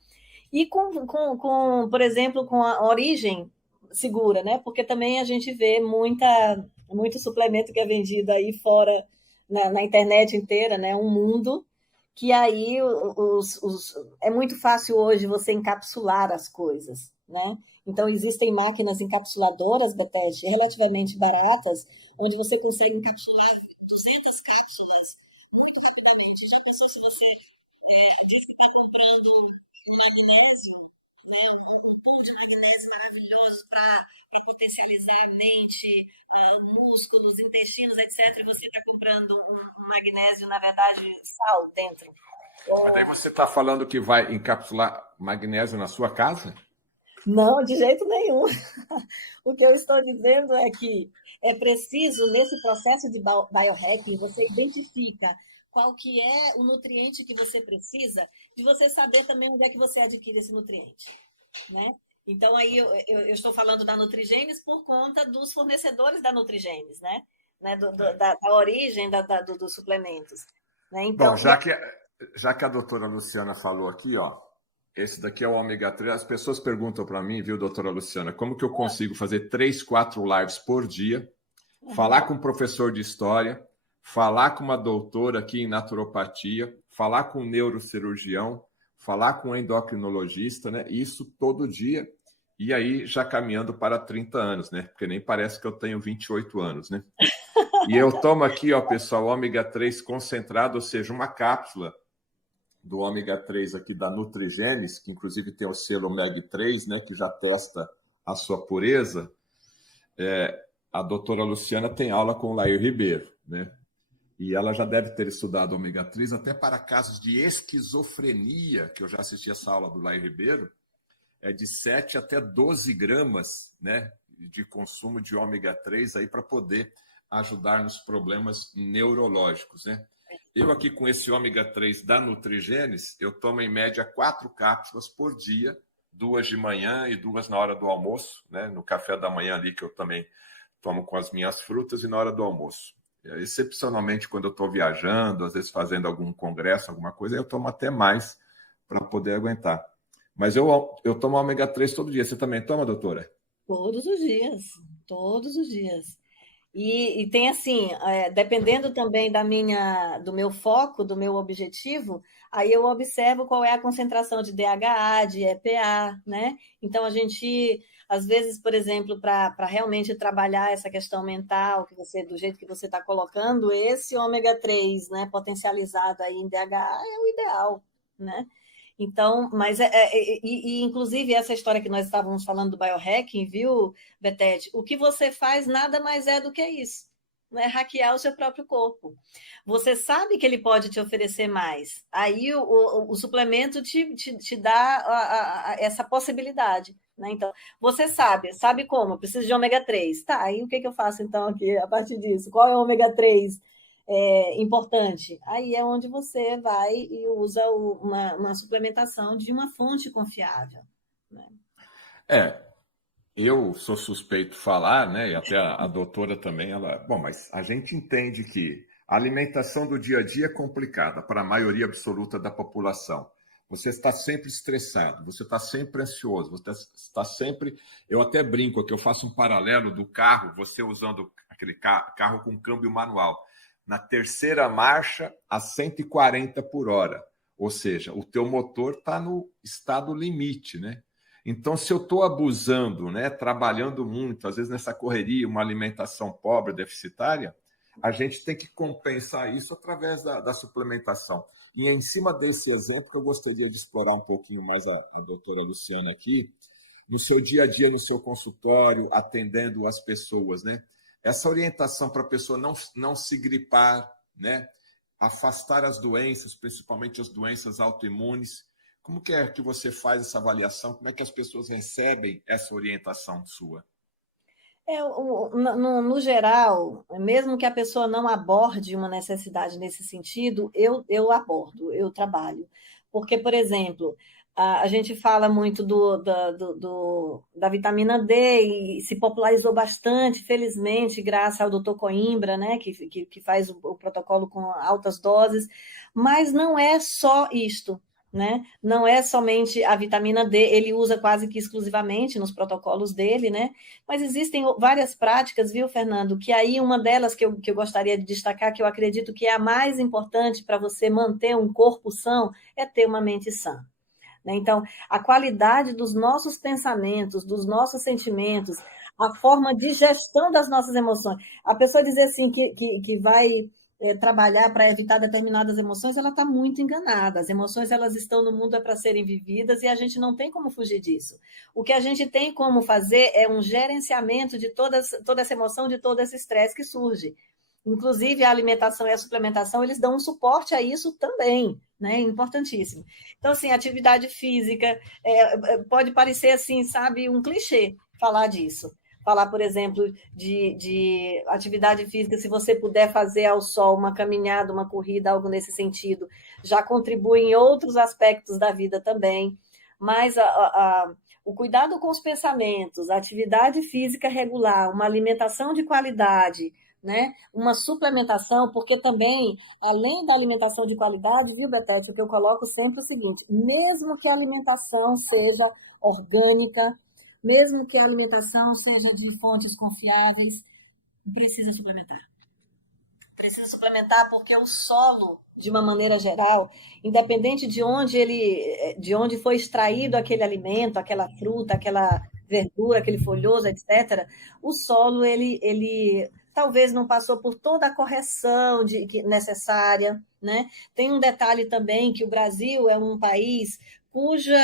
e por exemplo, com a origem segura, né, porque também a gente vê muito suplemento que é vendido aí fora, na internet inteira, né, um mundo que aí é muito fácil hoje você encapsular as coisas, né? Então, existem máquinas encapsuladoras, Betete, relativamente baratas, onde você consegue encapsular 200 cápsulas muito rapidamente. Já pensou se você diz que está comprando um magnésio, né, um pão de magnésio maravilhoso para potencializar a mente, músculos, intestinos, etc., e você está comprando um magnésio, na verdade, sal dentro. Mas aí você está falando que vai encapsular magnésio na sua casa? Não, de jeito nenhum. O que eu estou dizendo é que é preciso, nesse processo de biohacking, você identifica qual que é o nutriente que você precisa, de você saber também onde é que você adquire esse nutriente, né? Então, aí eu estou falando da Nutrigenes por conta dos fornecedores da Nutrigenes, né? Da origem dos suplementos. Né? Então, bom, já que a doutora Luciana falou aqui, ó, esse daqui é o ômega 3. As pessoas perguntam para mim, viu, doutora Luciana, como que eu consigo fazer 3, 4 lives por dia, falar com um professor de história, falar com uma doutora aqui em naturopatia, falar com um neurocirurgião, falar com um endocrinologista, né? Isso todo dia. E aí já caminhando para 30 anos, né? Porque nem parece que eu tenho 28 anos, né? E eu tomo aqui, ó, pessoal, ômega 3 concentrado, ou seja, uma cápsula do ômega 3 aqui da Nutrigenes, que inclusive tem o selo MEG3, né, que já testa a sua pureza. A doutora Luciana tem aula com o Lair Ribeiro, né? E ela já deve ter estudado ômega 3 até para casos de esquizofrenia, que eu já assisti essa aula do Lair Ribeiro, de 7 até 12 gramas, né, de consumo de ômega 3 aí para poder ajudar nos problemas neurológicos, né? Eu aqui com esse ômega 3 da Nutrigenes, eu tomo em média 4 cápsulas por dia, 2 de manhã e 2 na hora do almoço, né? No café da manhã ali que eu também tomo com as minhas frutas e na hora do almoço. Excepcionalmente quando eu estou viajando, às vezes fazendo algum congresso, alguma coisa, eu tomo até mais para poder aguentar. Mas eu tomo ômega 3 todo dia. Você também toma, doutora? Todos os dias, todos os dias. E tem assim, dependendo também do meu foco, do meu objetivo, aí eu observo qual é a concentração de DHA, de EPA, né? Então, a gente, às vezes, por exemplo, para realmente trabalhar essa questão mental, do jeito que você está colocando, esse ômega 3, né, potencializado aí em DHA é o ideal, né? Então, mas inclusive essa história que nós estávamos falando do biohacking, viu, Betete? O que você faz nada mais é do que isso, né, hackear o seu próprio corpo. Você sabe que ele pode te oferecer mais. Aí o suplemento te dá essa possibilidade. Né? Então, você sabe como? Eu preciso de ômega 3. Tá, aí o que eu faço então aqui a partir disso? Qual é o ômega 3 importante? Aí é onde você vai e usa uma suplementação de uma fonte confiável. Né? Eu sou suspeito de falar, né? E até a doutora também, ela. Bom, mas a gente entende que a alimentação do dia a dia é complicada para a maioria absoluta da população. Você está sempre estressado, você está sempre ansioso, você está sempre. Eu até brinco que eu faço um paralelo do carro, você usando aquele carro com câmbio manual. Na terceira marcha, a 140 por hora. Ou seja, o teu motor está no estado limite, né? Então, se eu estou abusando, né, trabalhando muito, às vezes nessa correria, uma alimentação pobre, deficitária, a gente tem que compensar isso através da suplementação. E é em cima desse exemplo que eu gostaria de explorar um pouquinho mais a doutora Luciana aqui, no seu dia a dia, no seu consultório, atendendo as pessoas, né? Essa orientação para a pessoa não se gripar, né? Afastar as doenças, principalmente as doenças autoimunes. Como que é que você faz essa avaliação? Como é que as pessoas recebem essa orientação sua? No geral, mesmo que a pessoa não aborde uma necessidade nesse sentido, eu abordo, eu trabalho. Porque, por exemplo, a gente fala muito da vitamina D e se popularizou bastante, felizmente, graças ao doutor Coimbra, né, que faz o protocolo com altas doses, mas não é só isto. Né? Não é somente a vitamina D, ele usa quase que exclusivamente nos protocolos dele, né? Mas existem várias práticas, viu, Fernando? Que aí uma delas que eu gostaria de destacar, que eu acredito que é a mais importante para você manter um corpo são, é ter uma mente sã. Né? Então, a qualidade dos nossos pensamentos, dos nossos sentimentos, a forma de gestão das nossas emoções. A pessoa dizer assim que vai trabalhar para evitar determinadas emoções, ela está muito enganada. As emoções, elas estão no mundo para serem vividas e a gente não tem como fugir disso. O que a gente tem como fazer é um gerenciamento de toda essa emoção, de todo esse estresse que surge. Inclusive, a alimentação e a suplementação, eles dão um suporte a isso também, né? Importantíssimo. Então, assim, atividade física, pode parecer assim, sabe, um clichê falar disso. Falar, por exemplo, de atividade física, se você puder fazer ao sol uma caminhada, uma corrida, algo nesse sentido, já contribui em outros aspectos da vida também. Mas o cuidado com os pensamentos, a atividade física regular, uma alimentação de qualidade, né? Uma suplementação, porque também, além da alimentação de qualidade, viu, Betete, o que eu coloco sempre é o seguinte, mesmo que a alimentação seja orgânica, mesmo que a alimentação seja de fontes confiáveis, precisa suplementar. Precisa suplementar porque o solo, de uma maneira geral, independente de onde foi extraído aquele alimento, aquela fruta, aquela verdura, aquele folhoso, etc., o solo, ele talvez não passou por toda a correção necessária, né? Tem um detalhe também que o Brasil é um país cuja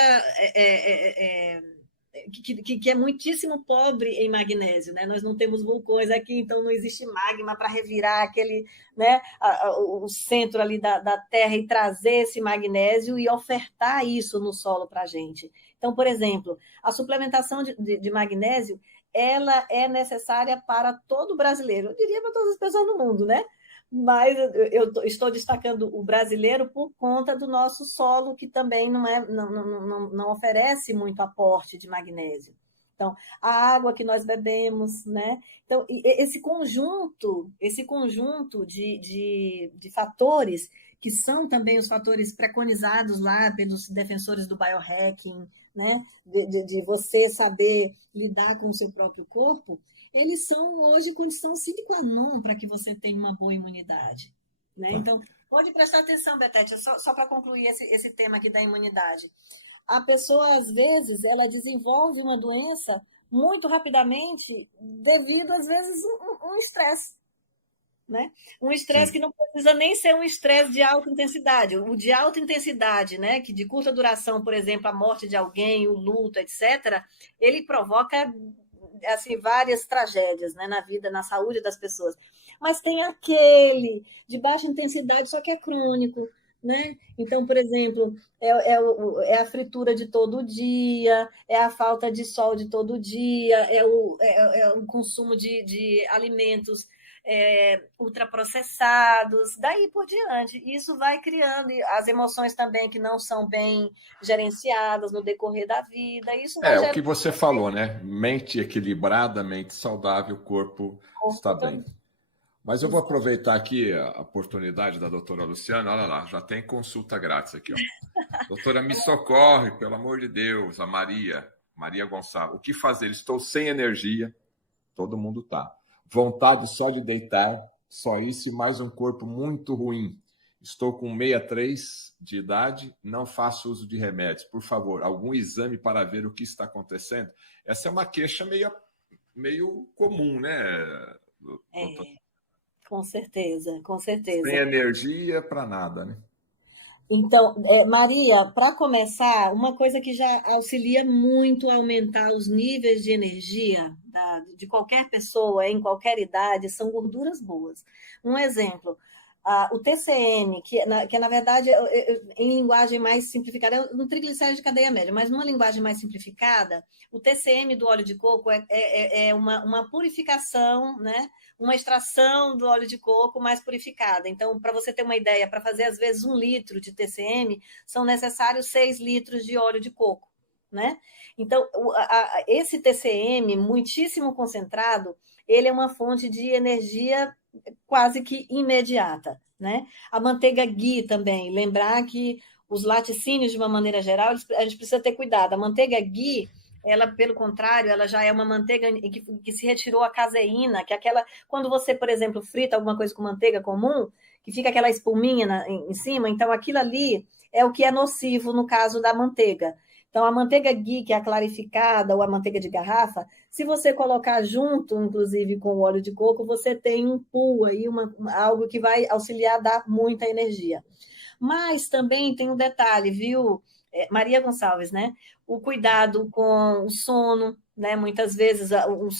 que é muitíssimo pobre em magnésio, né? Nós não temos vulcões aqui, então não existe magma para revirar aquele, né, o centro ali da Terra e trazer esse magnésio e ofertar isso no solo para a gente. Então, por exemplo, a suplementação de magnésio, ela é necessária para todo brasileiro, eu diria para todas as pessoas no mundo, né? Mas eu estou destacando o brasileiro por conta do nosso solo, que também não oferece muito aporte de magnésio. Então, a água que nós bebemos, né? Então, esse conjunto de fatores, que são também os fatores preconizados lá pelos defensores do biohacking, né? De você saber lidar com o seu próprio corpo, eles são hoje condição sine qua non para que você tenha uma boa imunidade. Né? Então, pode prestar atenção, Betete, só para concluir esse tema aqui da imunidade. A pessoa, às vezes, ela desenvolve uma doença muito rapidamente devido, às vezes, um estresse. Né? Um estresse que não precisa nem ser um estresse de alta intensidade. O de alta intensidade, né, que de curta duração, por exemplo, a morte de alguém, o luto, etc., ele provoca assim, várias tragédias, né, na vida, na saúde das pessoas. Mas tem aquele de baixa intensidade, só que é crônico, né? Então, por exemplo, é a fritura de todo dia, é a falta de sol de todo dia, é o consumo de alimentos ultraprocessados, daí por diante. Isso vai criando as emoções também que não são bem gerenciadas no decorrer da vida. Isso vai O que gerando você falou, né? Mente equilibrada, mente saudável, o corpo está corpo bem. também. Mas eu vou aproveitar aqui a oportunidade da doutora Luciana. Olha lá, já tem consulta grátis aqui, ó. Doutora, me socorre, pelo amor de Deus, a Maria Gonçalves. O que fazer? Estou sem energia. Todo mundo tá. Vontade só de deitar, só isso e mais um corpo muito ruim. Estou com 63 de idade, não faço uso de remédios. Por favor, algum exame para ver o que está acontecendo? Essa é uma queixa meio comum, né, doutor? Com certeza, com Sem certeza. energia para nada, né? Então, Maria, para começar, uma coisa que já auxilia muito a aumentar os níveis de energia de qualquer pessoa, em qualquer idade, são gorduras boas. Um exemplo, o TCM, que na verdade, em linguagem mais simplificada, é um triglicérido de cadeia média, mas numa linguagem mais simplificada, o TCM do óleo de coco é uma purificação, né? Uma extração do óleo de coco mais purificada. Então, para você ter uma ideia, para fazer às vezes 1 litro de TCM, são necessários 6 litros de óleo de coco, né? Então, esse TCM, muitíssimo concentrado, ele é uma fonte de energia quase que imediata, né? A manteiga ghee também, lembrar que os laticínios, de uma maneira geral, a gente precisa ter cuidado. A manteiga ghee, ela, pelo contrário, ela já é uma manteiga que se retirou a caseína, que é aquela, quando você, por exemplo, frita alguma coisa com manteiga comum, que fica aquela espuminha em cima, então aquilo ali é o que é nocivo no caso da manteiga. Então, a manteiga ghee, que é a clarificada, ou a manteiga de garrafa, se você colocar junto, inclusive, com o óleo de coco, você tem um pool aí, algo que vai auxiliar a dar muita energia. Mas também tem um detalhe, viu, Maria Gonçalves, né? O cuidado com o sono, né? Muitas vezes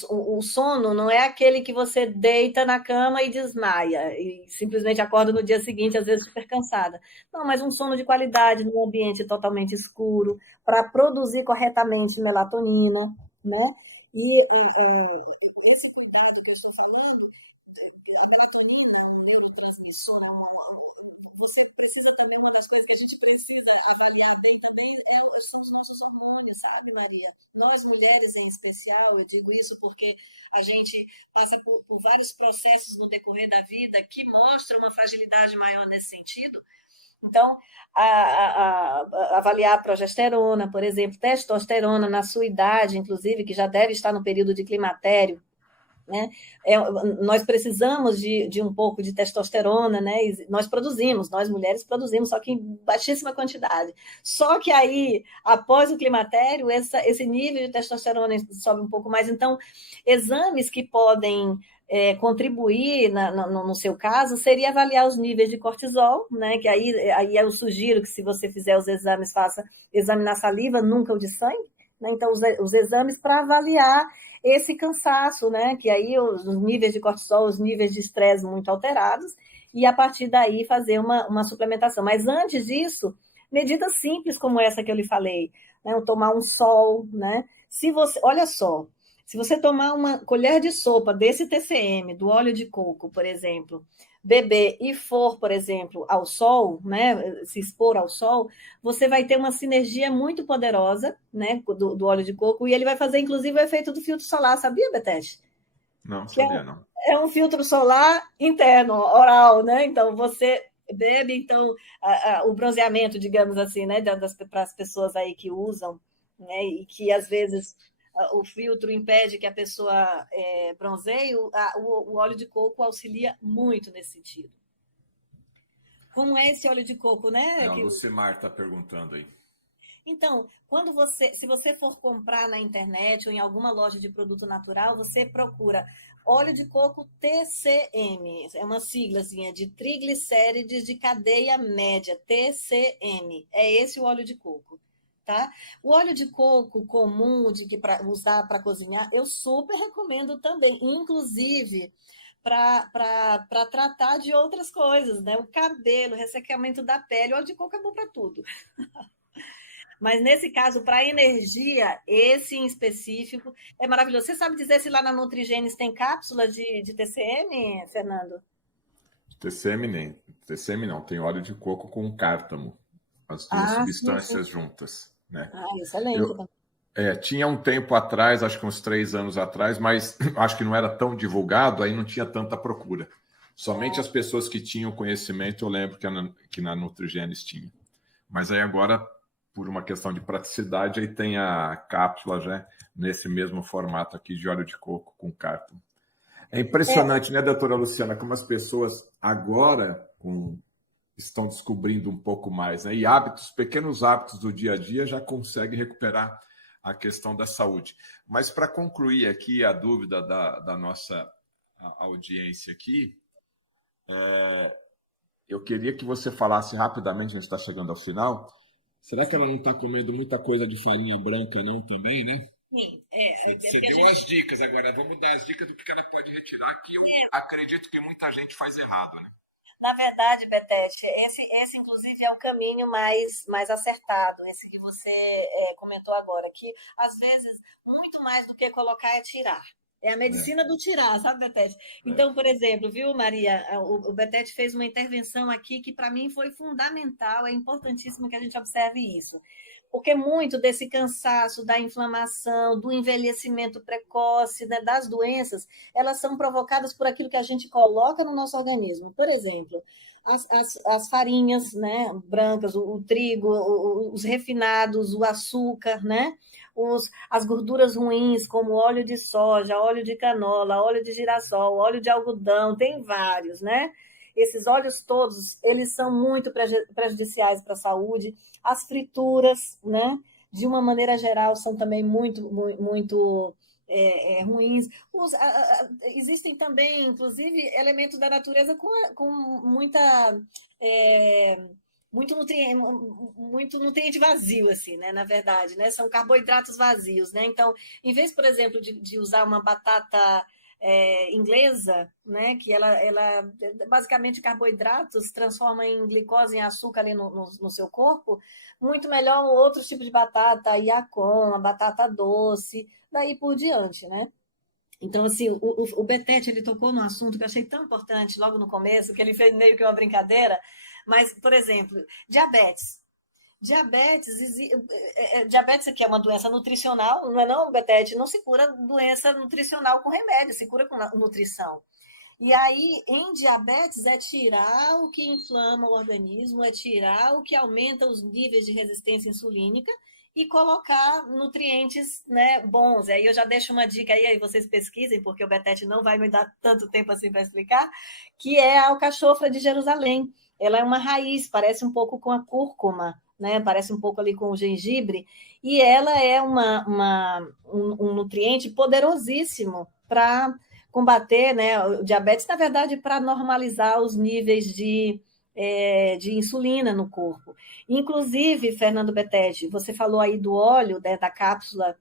o sono não é aquele que você deita na cama e desmaia e simplesmente acorda no dia seguinte, às vezes super cansada. Não, mas um sono de qualidade num ambiente totalmente escuro, para produzir corretamente melatonina, né? Esse cuidado que eu estou falando, a melatonina, o neurotransmissor, você precisa também, uma das coisas que a gente precisa avaliar bem também são os nossos hormônios, sabe, Maria? Nós mulheres em especial, eu digo isso porque a gente passa por vários processos no decorrer da vida que mostram uma fragilidade maior nesse sentido. Então, avaliar a progesterona, por exemplo, testosterona na sua idade, inclusive, que já deve estar no período de climatério, né? Nós precisamos de um pouco de testosterona, né? Nós mulheres produzimos, só que em baixíssima quantidade. Só que aí, após o climatério, esse nível de testosterona sobe um pouco mais. Então, exames que podem contribuir no seu caso seria avaliar os níveis de cortisol, né? Que aí eu sugiro que, se você fizer os exames, faça exame na saliva, nunca o de sangue, né? Então, os exames para avaliar esse cansaço, né? Que aí os níveis de cortisol, os níveis de estresse muito alterados, e a partir daí fazer uma suplementação. Mas antes disso, medidas simples como essa que eu lhe falei, né? Tomar um sol, né? Se você, olha só, se você tomar uma colher de sopa desse TCM, do óleo de coco, por exemplo, beber e for, por exemplo, ao sol, né? Se expor ao sol, você vai ter uma sinergia muito poderosa, né, do óleo de coco, e ele vai fazer, inclusive, o efeito do filtro solar, sabia, Betete? Não Que sabia, não. é um filtro solar interno, oral, né? Então, você bebe, então, o bronzeamento, digamos assim, né, para as pessoas aí que usam, né, e que, às vezes, o filtro impede que a pessoa bronzeie, o óleo de coco auxilia muito nesse sentido. Como é esse óleo de coco, né? A Lucimar está perguntando aí. Então, se você for comprar na internet ou em alguma loja de produto natural, você procura óleo de coco TCM, é uma siglazinha de triglicérides de cadeia média, TCM. É esse o óleo de coco, tá? O óleo de coco comum para usar para cozinhar, eu super recomendo também, inclusive para tratar de outras coisas, né? O cabelo, ressecamento da pele, óleo de coco é bom para tudo. Mas nesse caso, para energia, esse em específico é maravilhoso. Você sabe dizer se lá na Nutrigenes tem cápsula de TCM, Fernando? TCM não, tem óleo de coco com cártamo, as duas substâncias juntas, né? Excelente. Tinha um tempo atrás, acho que uns 3 anos atrás, mas acho que não era tão divulgado, aí não tinha tanta procura. Somente as pessoas que tinham conhecimento, eu lembro que na Nutrigenes tinha. Mas aí agora, por uma questão de praticidade, aí tem a cápsula já nesse mesmo formato aqui de óleo de coco com cártamo. É impressionante, né, doutora Luciana, como as pessoas agora estão descobrindo um pouco mais, né? E pequenos hábitos do dia a dia já conseguem recuperar a questão da saúde. Mas para concluir aqui a dúvida da nossa audiência aqui, eu queria que você falasse rapidamente, a gente está chegando ao final, será que ela não está comendo muita coisa de farinha branca não também, né? Sim. Você deu as dicas, agora vamos dar as dicas do que ela pode retirar aqui. Eu acredito que muita gente faz errado, né? Na verdade, Betete, esse inclusive é o caminho mais acertado, esse que você comentou agora, que às vezes muito mais do que colocar é tirar. É a medicina do tirar, sabe, Betete? Então, por exemplo, viu, Maria, o Betete fez uma intervenção aqui que para mim foi fundamental, é importantíssimo que a gente observe isso. Porque muito desse cansaço, da inflamação, do envelhecimento precoce, né, das doenças, elas são provocadas por aquilo que a gente coloca no nosso organismo. Por exemplo, as farinhas, né, brancas, o trigo, os refinados, o açúcar, né? As gorduras ruins, como óleo de soja, óleo de canola, óleo de girassol, óleo de algodão, tem vários, né? Esses óleos todos, eles são muito prejudiciais para a saúde. As frituras, né? De uma maneira geral, são também muito ruins. Existem também, inclusive, elementos da natureza com muito nutriente vazio, assim, né? Na verdade, né? São carboidratos vazios, né? Então, em vez, por exemplo, de usar uma batata inglesa, né? Que ela basicamente carboidratos transforma em glicose, em açúcar ali no seu corpo, muito melhor um outro tipo de batata, a yacon, a batata doce, daí por diante, né? Então, assim, o Betete, ele tocou num assunto que eu achei tão importante logo no começo, que ele fez meio que uma brincadeira, mas, por exemplo, diabetes. Diabetes aqui é uma doença nutricional, não é não, Betete? Não se cura doença nutricional com remédio, se cura com nutrição. E aí, em diabetes, é tirar o que inflama o organismo, é tirar o que aumenta os níveis de resistência insulínica e colocar nutrientes, né, bons. Aí eu já deixo uma dica aí vocês pesquisem, porque o Betete não vai me dar tanto tempo assim para explicar, que é a alcachofra de Jerusalém. Ela é uma raiz, parece um pouco com a cúrcuma, né? Parece um pouco ali com o gengibre, e ela é um nutriente poderosíssimo para combater, né, o diabetes, na verdade, para normalizar os níveis de insulina no corpo. Inclusive, Fernando Betete, você falou aí do óleo, né, da cápsula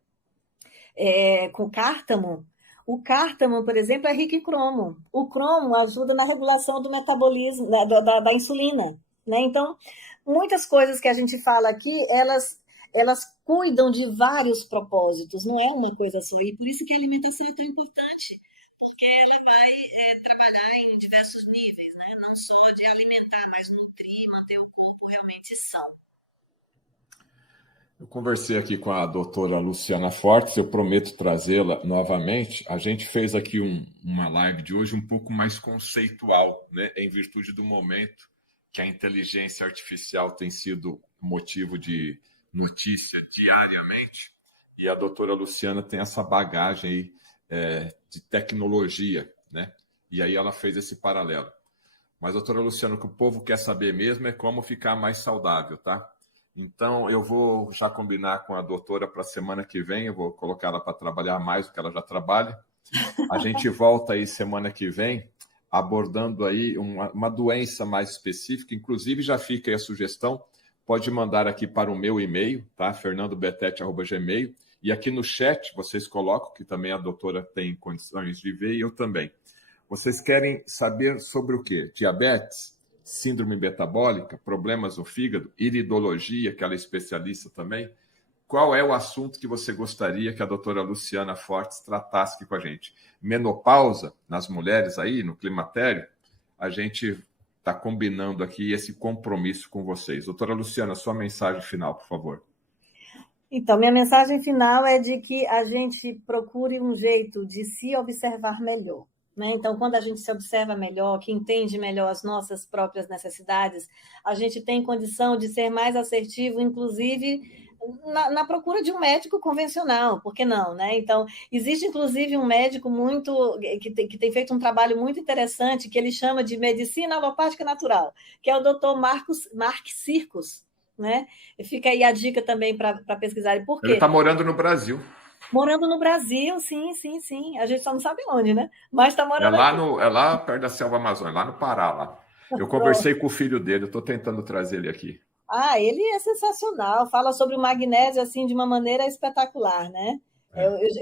com cártamo. O cártamo, por exemplo, é rico em cromo. O cromo ajuda na regulação do metabolismo, da insulina, né? Então, muitas coisas que a gente fala aqui, elas cuidam de vários propósitos, não é uma coisa só. E por isso que a alimentação é tão importante, porque ela vai trabalhar em diversos níveis, né? Não só de alimentar, mas nutrir, manter o corpo realmente são. Eu conversei aqui com a doutora Luciana Fortes, eu prometo trazê-la novamente. A gente fez aqui uma live de hoje um pouco mais conceitual, né? Em virtude do momento que a inteligência artificial tem sido motivo de notícia diariamente, e a doutora Luciana tem essa bagagem aí, de tecnologia, né? E aí ela fez esse paralelo. Mas, doutora Luciana, o que o povo quer saber mesmo é como ficar mais saudável, tá? Então, eu vou já combinar com a doutora para a semana que vem, eu vou colocar ela para trabalhar mais do que ela já trabalha. A gente volta aí semana que vem abordando aí uma doença mais específica, inclusive já fica aí a sugestão, pode mandar aqui para o meu e-mail, tá? fernandobetete@gmail.com, e aqui no chat vocês colocam, que também a doutora tem condições de ver, e eu também. Vocês querem saber sobre o quê? Diabetes, síndrome metabólica, problemas no fígado, iridologia, que ela é especialista também? Qual é o assunto que você gostaria que a doutora Luciana Fortes tratasse aqui com a gente? Menopausa nas mulheres aí, no climatério? A gente está combinando aqui esse compromisso com vocês. Doutora Luciana, sua mensagem final, por favor. Então, minha mensagem final é de que a gente procure um jeito de se observar melhor. Né? Então, quando a gente se observa melhor, que entende melhor as nossas próprias necessidades, a gente tem condição de ser mais assertivo, inclusive na procura de um médico convencional, por que não? Né? Então, existe inclusive um médico que tem feito um trabalho muito interessante, que ele chama de medicina alopática natural, que é o doutor Mark Circos. Né? Fica aí a dica também para pesquisarem. Por quê? Ele está morando no Brasil. Morando no Brasil, sim, sim, sim. A gente só não sabe onde, né? Mas está morando É lá perto da selva amazônica, lá no Pará. Lá. Eu conversei com o filho dele, estou tentando trazer ele aqui. Ah, ele é sensacional. Fala sobre o magnésio assim de uma maneira espetacular, né?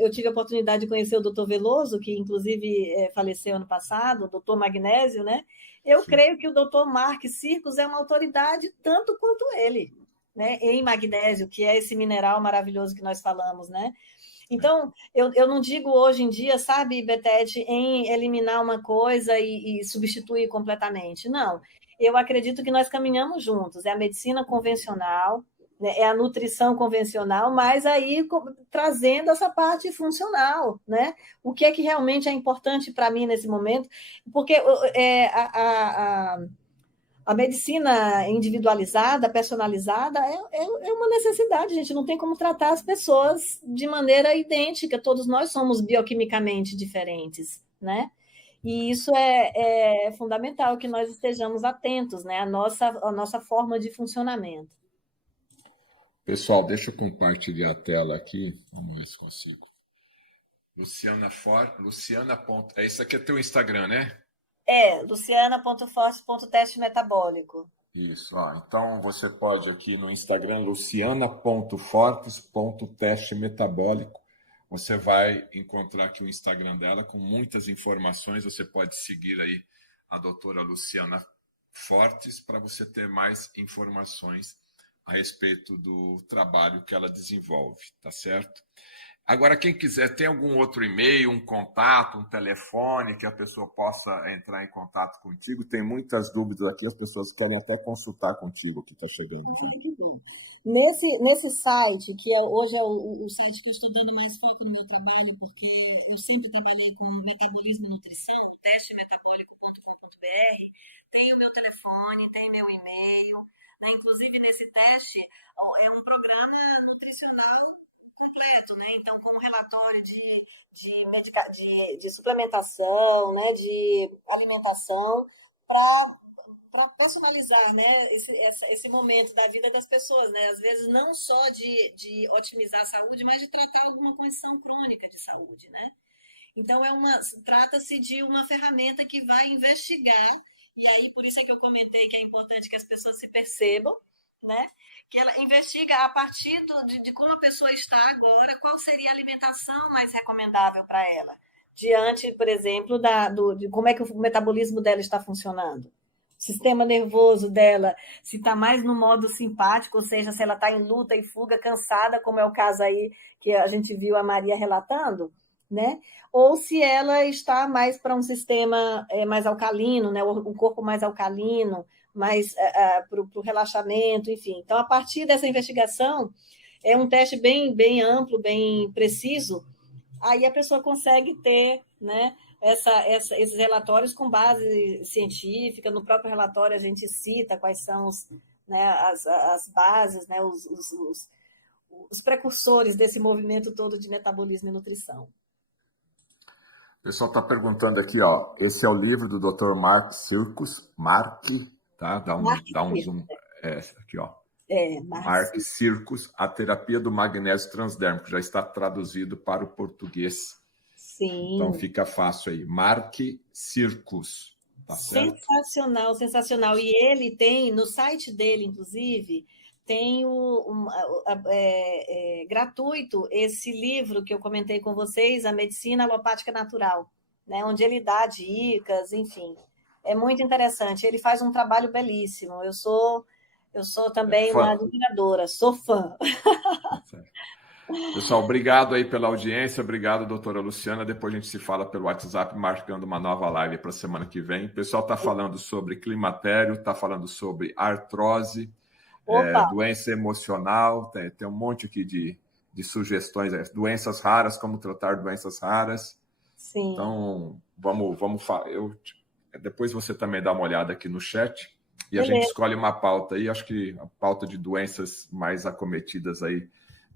Eu tive a oportunidade de conhecer o doutor Veloso, que inclusive faleceu ano passado, o doutor Magnésio, né? Eu creio que o doutor Mark Circos é uma autoridade tanto quanto ele, né? Em magnésio, que é esse mineral maravilhoso que nós falamos, né? Então, eu não digo hoje em dia, sabe, Betete, em eliminar uma coisa e substituir completamente. Não. Eu acredito que nós caminhamos juntos. É a medicina convencional, né, é a nutrição convencional, mas aí trazendo essa parte funcional, né? O que é que realmente é importante para mim nesse momento? Porque a medicina individualizada, personalizada, é uma necessidade, a gente não tem como tratar as pessoas de maneira idêntica, todos nós somos bioquimicamente diferentes, né? E isso é fundamental que nós estejamos atentos, né? A nossa forma de funcionamento. Pessoal, deixa eu compartilhar a tela aqui. Vamos ver se consigo. Luciana Forte, Luciana. É isso aqui é teu Instagram, né? Luciana.forte.teste metabólico. Isso, então você pode aqui no Instagram, luciana.fortes.teste metabólico. Você vai encontrar aqui o Instagram dela com muitas informações. Você pode seguir aí a doutora Luciana Fortes para você ter mais informações a respeito do trabalho que ela desenvolve, tá certo? Agora, quem quiser, tem algum outro e-mail, um contato, um telefone que a pessoa possa entrar em contato contigo? Tem muitas dúvidas aqui, as pessoas querem até consultar contigo que está chegando. Nesse site, que hoje é o site que eu estou dando mais foco no meu trabalho, porque eu sempre trabalhei com metabolismo e nutrição, testemetabólico.com.br, tem o meu telefone, tem meu e-mail, né? Inclusive nesse teste é um programa nutricional completo, né? Então, com um relatório de suplementação, né? De alimentação, para personalizar, né? Esse momento da vida das pessoas, né? Às vezes não só de otimizar a saúde, mas de tratar alguma condição crônica de saúde, né? Então, trata-se de uma ferramenta que vai investigar, e aí por isso é que eu comentei que é importante que as pessoas se percebam, né? Que ela investiga a partir de como a pessoa está agora, qual seria a alimentação mais recomendável para ela, diante, por exemplo, de como é que o metabolismo dela está funcionando. O sistema nervoso dela, se está mais no modo simpático, ou seja, se ela está em luta e fuga, cansada, como é o caso aí que a gente viu a Maria relatando, né? Ou se ela está mais para um sistema mais alcalino, né? O corpo mais alcalino, mais para o relaxamento, enfim. Então, a partir dessa investigação, é um teste bem, bem amplo, bem preciso, aí a pessoa consegue ter, né, esses relatórios com base científica. No próprio relatório a gente cita quais são as bases, né, os precursores desse movimento todo de metabolismo e nutrição. O pessoal está perguntando aqui, esse é o livro do Dr. Mark Circus, tá? Dá um zoom. Aqui, Mark Circus, a terapia do magnésio transdérmico, já está traduzido para o português. Sim. Então fica fácil aí. Mark Circus. Tá certo? Sensacional, sensacional. E ele tem, no site dele, inclusive, tem gratuito esse livro que eu comentei com vocês, A Medicina Alopática Natural. né, onde ele dá dicas, enfim. É muito interessante. Ele faz um trabalho belíssimo. Eu sou também uma Fã. admiradora, sou fã. Pessoal, obrigado aí pela audiência, obrigado, doutora Luciana. Depois a gente se fala pelo WhatsApp, marcando uma nova live para a semana que vem. O pessoal está falando sobre climatério, está falando sobre artrose, Opa, doença emocional, tem um monte aqui de sugestões, doenças raras, como tratar doenças raras. sim. Então, vamos falar. Depois você também dá uma olhada aqui no chat e a gente Beleza. escolhe uma pauta aí. Acho que a pauta de doenças mais acometidas aí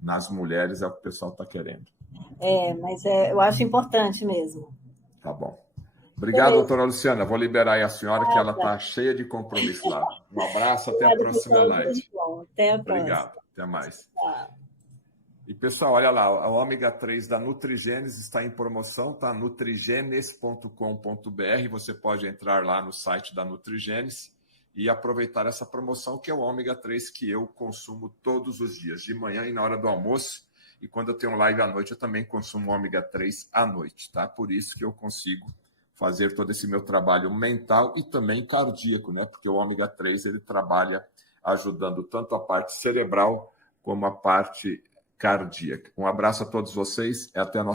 nas mulheres é o que o pessoal está querendo. Mas eu acho importante mesmo. Tá bom. Obrigado, Beleza. doutora Luciana. Vou liberar aí a senhora, que ela está cheia de compromisso lá. Um abraço, até a Obrigada, próxima pessoal. Tudo de live. bom. Até a próxima. Obrigado, até mais. Tá. E pessoal, olha lá, a ômega 3 da Nutrigenes está em promoção, tá? Nutrigenes.com.br. Você pode entrar lá no site da Nutrigenes e aproveitar essa promoção, que é o ômega 3 que eu consumo todos os dias, de manhã e na hora do almoço. E quando eu tenho live à noite, eu também consumo ômega 3 à noite, tá? Por isso que eu consigo fazer todo esse meu trabalho mental e também cardíaco, né? Porque o ômega 3 ele trabalha ajudando tanto a parte cerebral como a parte cardíaca. Um abraço a todos vocês e até a nossa